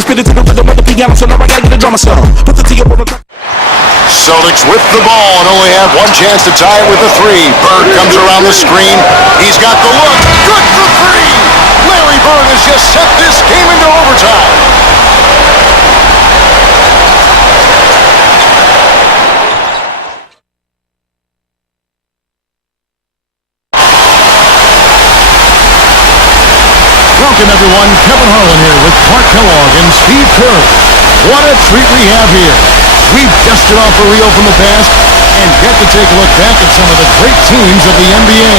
they spit it to the rhythm of the piano, so now I gotta get the drummer song. Put the T up on the Celtics with the ball and only have one chance to tie it with a three. Bird comes around the screen. He's got the look. Good for three. Larry Bird has just set this game into overtime. Welcome, everyone. Kevin Harlan here with Clark Kellogg and Steve Kerr. What a treat we have here. We've dusted off a reel from the past and get to take a look back at some of the great teams of the NBA.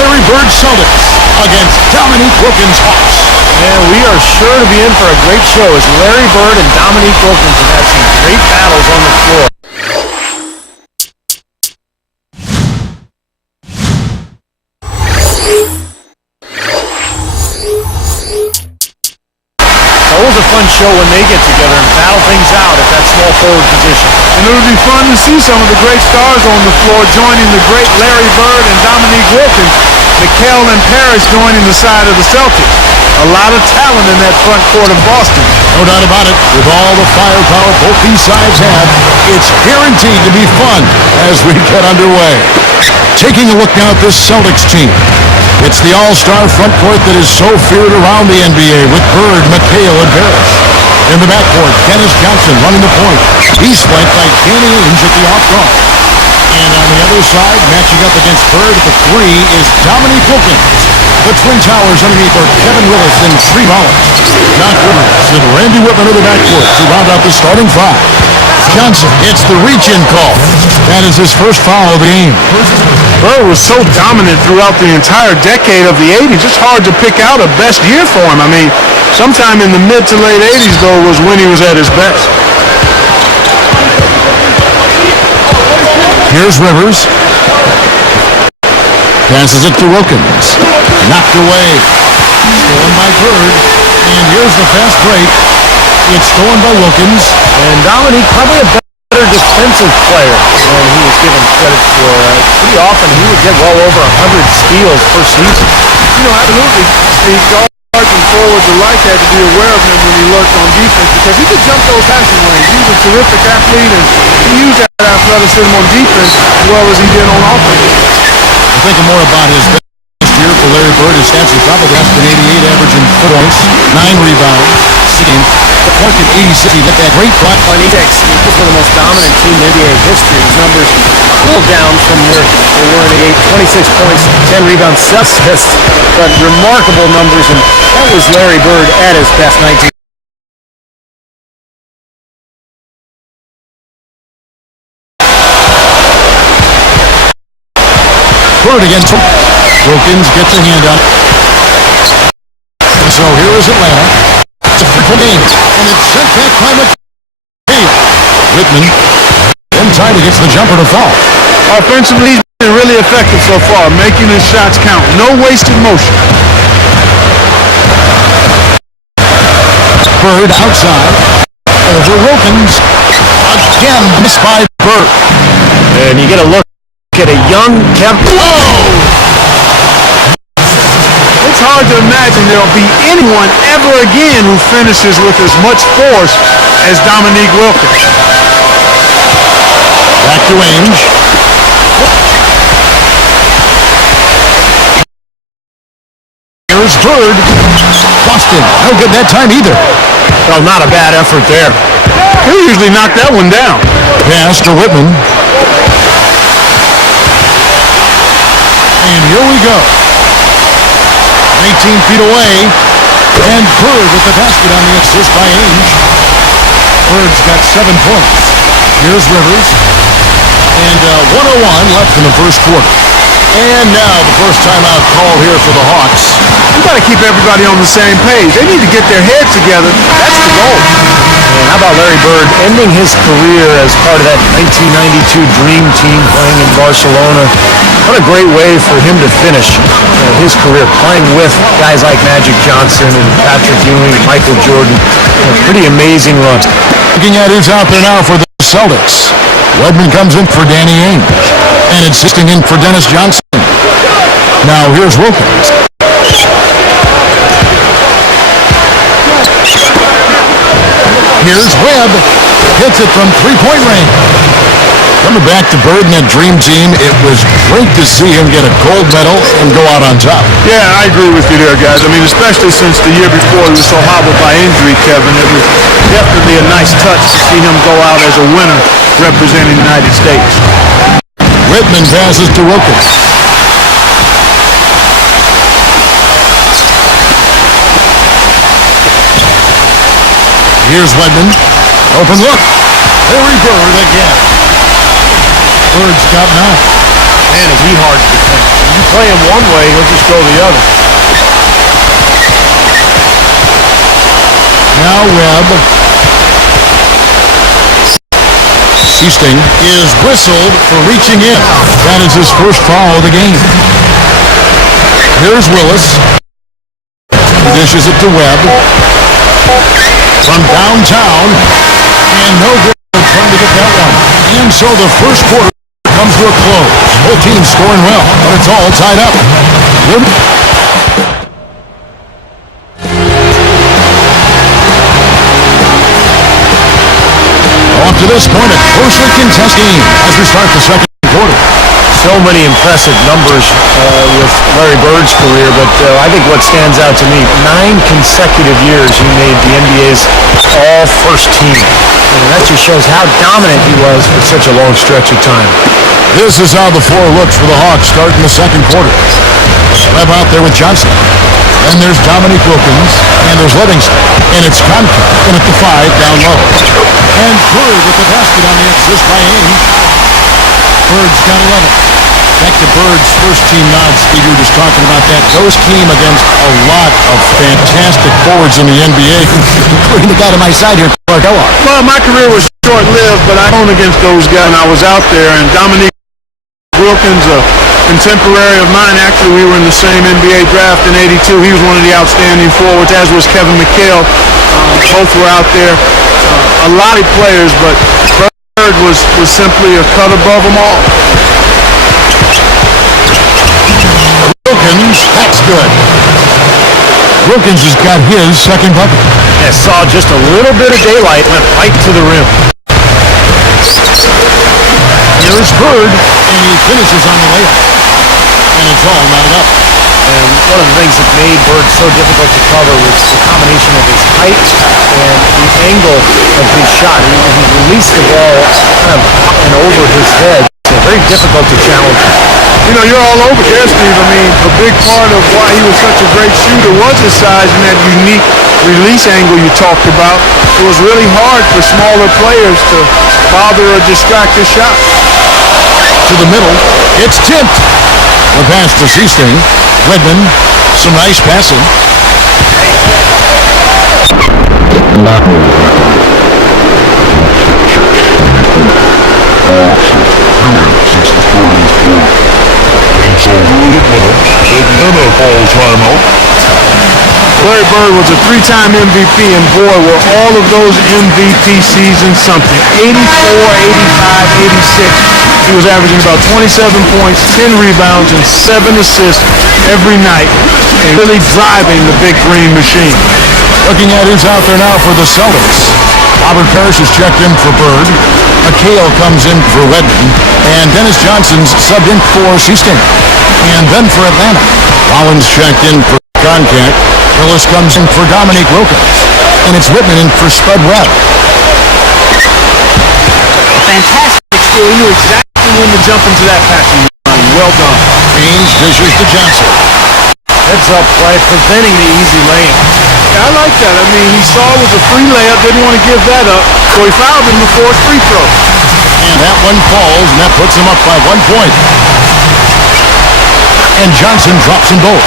Larry Bird Celtics against Dominique Wilkins Hawks. And we are sure to be in for a great show as Larry Bird and Dominique Wilkins have had some great battles on the floor. Always a fun show when they get together and battle things out at that small forward position. And it would be fun to see some of the great stars on the floor joining the great Larry Bird and Dominique Wilkins. Mikal and Parrish joining the side of the Celtics. A lot of talent in that front court of Boston. No doubt about it. With all the firepower both these sides have, it's guaranteed to be fun as we get underway. Taking a look now at this Celtics team. It's the all-star front court that is so feared around the NBA with Bird, McHale, and Parrish. In the backcourt, Dennis Johnson running the point. He's flanked by Danny Ainge at the off guard. And on the other side, matching up against Bird at the three is Dominique Wilkins. The Twin Towers underneath are Kevin Willis and Tree Rollins. Doc Rivers and Randy Whitman of the backcourt to round out the starting five. Johnson gets the reach-in call. That is his first foul of the game. Bird was so dominant throughout the entire decade of the 80s. It's hard to pick out a best year for him. I mean, sometime in the mid to late 80s, though, was when he was at his best. Here's Rivers. Passes it to Wilkins. Knocked away. Stolen by Bird. And here's the fast break. It's stolen by Wilkins. And Dominique, probably a better defensive player than he was given credit for. Pretty often he would get well over 100 steals per season. You know, absolutely. The guards and forwards alike had to be aware of him when he lurked on defense because he could jump those passing lanes. He was a terrific athlete, and he used that athleticism on defense as well as he did on offense. Thinking more about his best year for Larry Bird, his stats are probably less than 88, averaging 4 points, 9 rebounds, 16. The point at 86, he hit that great block. On Etex, he was one of the most dominant team in NBA history. His numbers a little down from where they were in the 26 points, 10 rebounds, 6 assists, but remarkable numbers, and that was Larry Bird at his best. 19. Bird against Wilkins gets a hand on. So here is Atlanta. It's a free game, and it's sent back by McHale. Whitman in time against the jumper to fall. Offensively, he's been really effective so far, making his shots count. No wasted motion. Bird outside. Over Wilkins. Again, missed by Bird. And you get a look at a young Kevin. It's hard to imagine there'll be anyone ever again who finishes with as much force as Dominique Wilkins. Back to Ainge. Here's Bird. Boston. No good that time either. Well, not a bad effort there. He'll usually knock that one down. Pass to Whitman. And here we go. 18 feet away. And Bird with the basket on the assist by Ainge. Bird's got 7 points. Here's Rivers. And 1:01 left in the first quarter. And now the first timeout call here for the Hawks. You got to keep everybody on the same page. They need to get their heads together. That's the goal. And how about Larry Bird ending his career as part of that 1992 Dream Team playing in Barcelona? What a great way for him to finish his career, playing with guys like Magic Johnson and Patrick Ewing and Michael Jordan. Pretty amazing run. Looking at who's out there now for the Celtics. Wedman comes in for Danny Ainge. And insisting in for Dennis Johnson. Now here's Wilkins. Here's Webb. Hits it from three-point range. Coming back to Bird and that dream team, it was great to see him get a gold medal and go out on top. Yeah, I agree with you there, guys. I mean, especially since the year before he was so hobbled by injury, Kevin. It was definitely a nice touch to see him go out as a winner representing the United States. Redmond passes to Wilkins. Here's Wedman. Open look. Larry Bird again. Bird's got 9. Man, is he hard to defend. If you play him one way, he'll just go the other. Now Webb. Seasting is whistled for reaching in. That is his first foul of the game. Here's Willis. He dishes it to Webb. From downtown. And no good trying to get that one. And so the first quarter comes to a close. Both teams scoring well, but it's all tied up. Up to this point, a closely contested game as we start the second quarter. So many impressive numbers with Larry Bird's career, but I think what stands out to me, 9 consecutive years he made the NBA's all-first team. And that just shows how dominant he was for such a long stretch of time. This is how the floor looks for the Hawks starting the second quarter. Webb out there with Johnson. And there's Dominique Wilkins. And there's Livingston. And it's Conklin in at the 5 down low. And Bird with the basket on the assist by Ainge. Bird's got 11. Back to Bird's first team nods. Steve, you were just talking about that. Those came against a lot of fantastic forwards in the NBA, including the guy to my side here, Clark Ellar. Well, my career was short-lived, but I won against those guys when I was out there. And Dominique Wilkins, a contemporary of mine, actually, we were in the same NBA draft in '82. He was one of the outstanding forwards, as was Kevin McHale. Both were out there. A lot of players, but Bird was simply a cut above them all. Wilkins, that's good. Wilkins has got his second bucket. Yeah, saw just a little bit of daylight, went right to the rim. Here's Bird, and he finishes on the layup. And it's all knotted up. And one of the things that made Bird so difficult to cover was the combination of his height and the angle of his shot. He released the ball kind of up and over his head. So very difficult to challenge him. You know, you're all over there, Steve. I mean, a big part of why he was such a great shooter was his size and that unique release angle you talked about. It was really hard for smaller players to bother or distract his shot. To the middle, it's tipped. The pass to Seasting. Redmond, some nice passing. Larry Bird was a 3-time MVP, and boy, were all of those MVP seasons something. 84, 85, 86. He was averaging about 27 points, 10 rebounds, and 7 assists every night, and really driving the Big Green machine. Looking at who's out there now for the Celtics. Robert Parrish is checked in for Bird. McHale comes in for Redmond. And Dennis Johnson's subbed in for Seasting. And then for Atlanta, Rollins checked in for Concat. Willis comes in for Dominique Wilkins. And it's Whitman in for Spud Webb. Fantastic steal. He knew exactly when to jump into that passing line. Well done. Ainge dishes to Johnson. Heads up play, preventing the easy layup. Yeah, I like that. I mean, he saw it was a free layup, didn't want to give that up, so he fouled him before his free throw. And that one falls, and that puts him up by 1 point. And Johnson drops them both.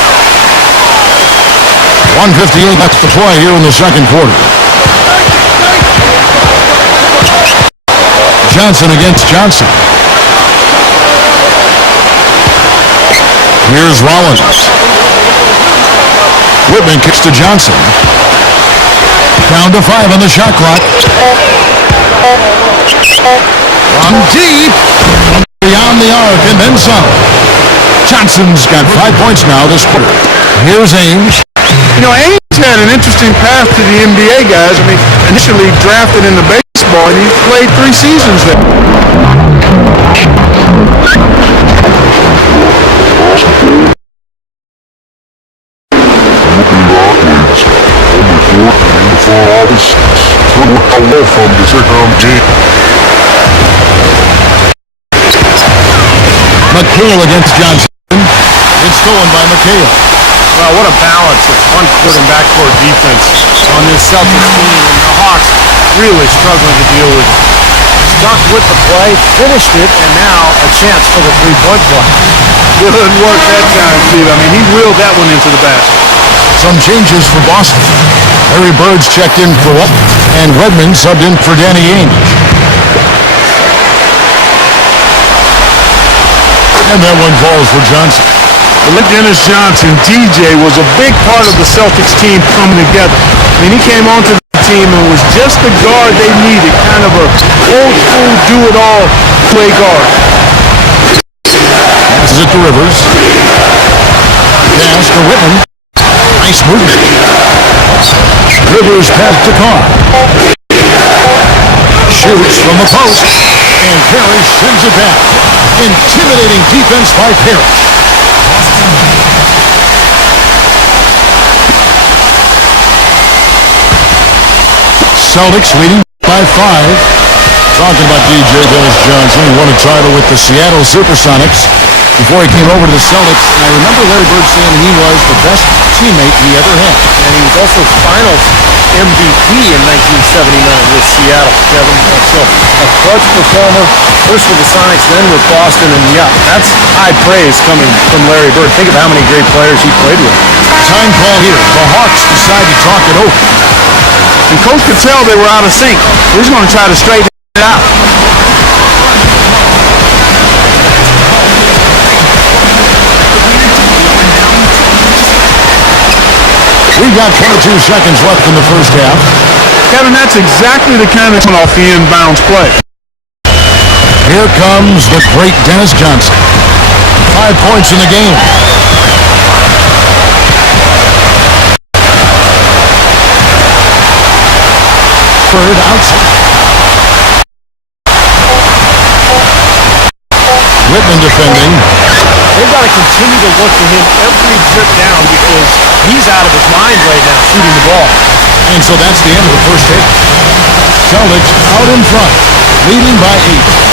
1:58 left to play here in the second quarter. Johnson against Johnson. Here's Rollins. Whitman kicks to Johnson. Down to 5 on the shot clock. From deep. Beyond the arc and then some. Johnson's got 5 points now this quarter. Here's Ainge. You know, Ainge had an interesting path to the NBA, guys. I mean, initially drafted into baseball, and he played 3 seasons there. McHale against Johnson. It's stolen by McHale. Well, what a balance of front-court and backcourt defense on this Celtics team, and the Hawks really struggling to deal with it. Stuck with the play, finished it, and now a chance for the three-point play. Good work that time, Steve. I mean, he wheeled that one into the basket. Some changes for Boston. Larry Bird's checked in for Walton, and Redmond subbed in for Danny Ainge. And that one falls for Johnson. Well, Dennis Johnson, DJ, was a big part of the Celtics team coming together. I mean, he came onto the team and was just the guard they needed, kind of a old-school, do-it-all play guard. Passes it to Rivers. Pass to Whitman. Nice movement. Rivers pass to Carr. Shoots from the post, and Parrish sends it back. Intimidating defense by Parrish. Celtics leading by 5. Talking about DJ Dennis Johnson, he won a title with the Seattle Supersonics before he came over to the Celtics. And I remember Larry Bird saying he was the best teammate he ever had. And he was also Finals MVP in 1979 with Seattle, Kevin. So a clutch performer, first with the Sonics, then with Boston. And yeah, that's high praise coming from Larry Bird. Think of how many great players he played with. Time call here. The Hawks decide to talk it over. And Coach could tell they were out of sync. He's going to try to straighten it out. We've got 22 seconds left in the first half. Kevin, that's exactly the kind of off the inbounds play. Here comes the great Dennis Johnson. 5 points in the game. Bird outside. Whitman defending. They've got to continue to look for him every trip down because he's out of his mind right now shooting the ball. And so that's the end of the first half. Celtics out in front, leading by 8.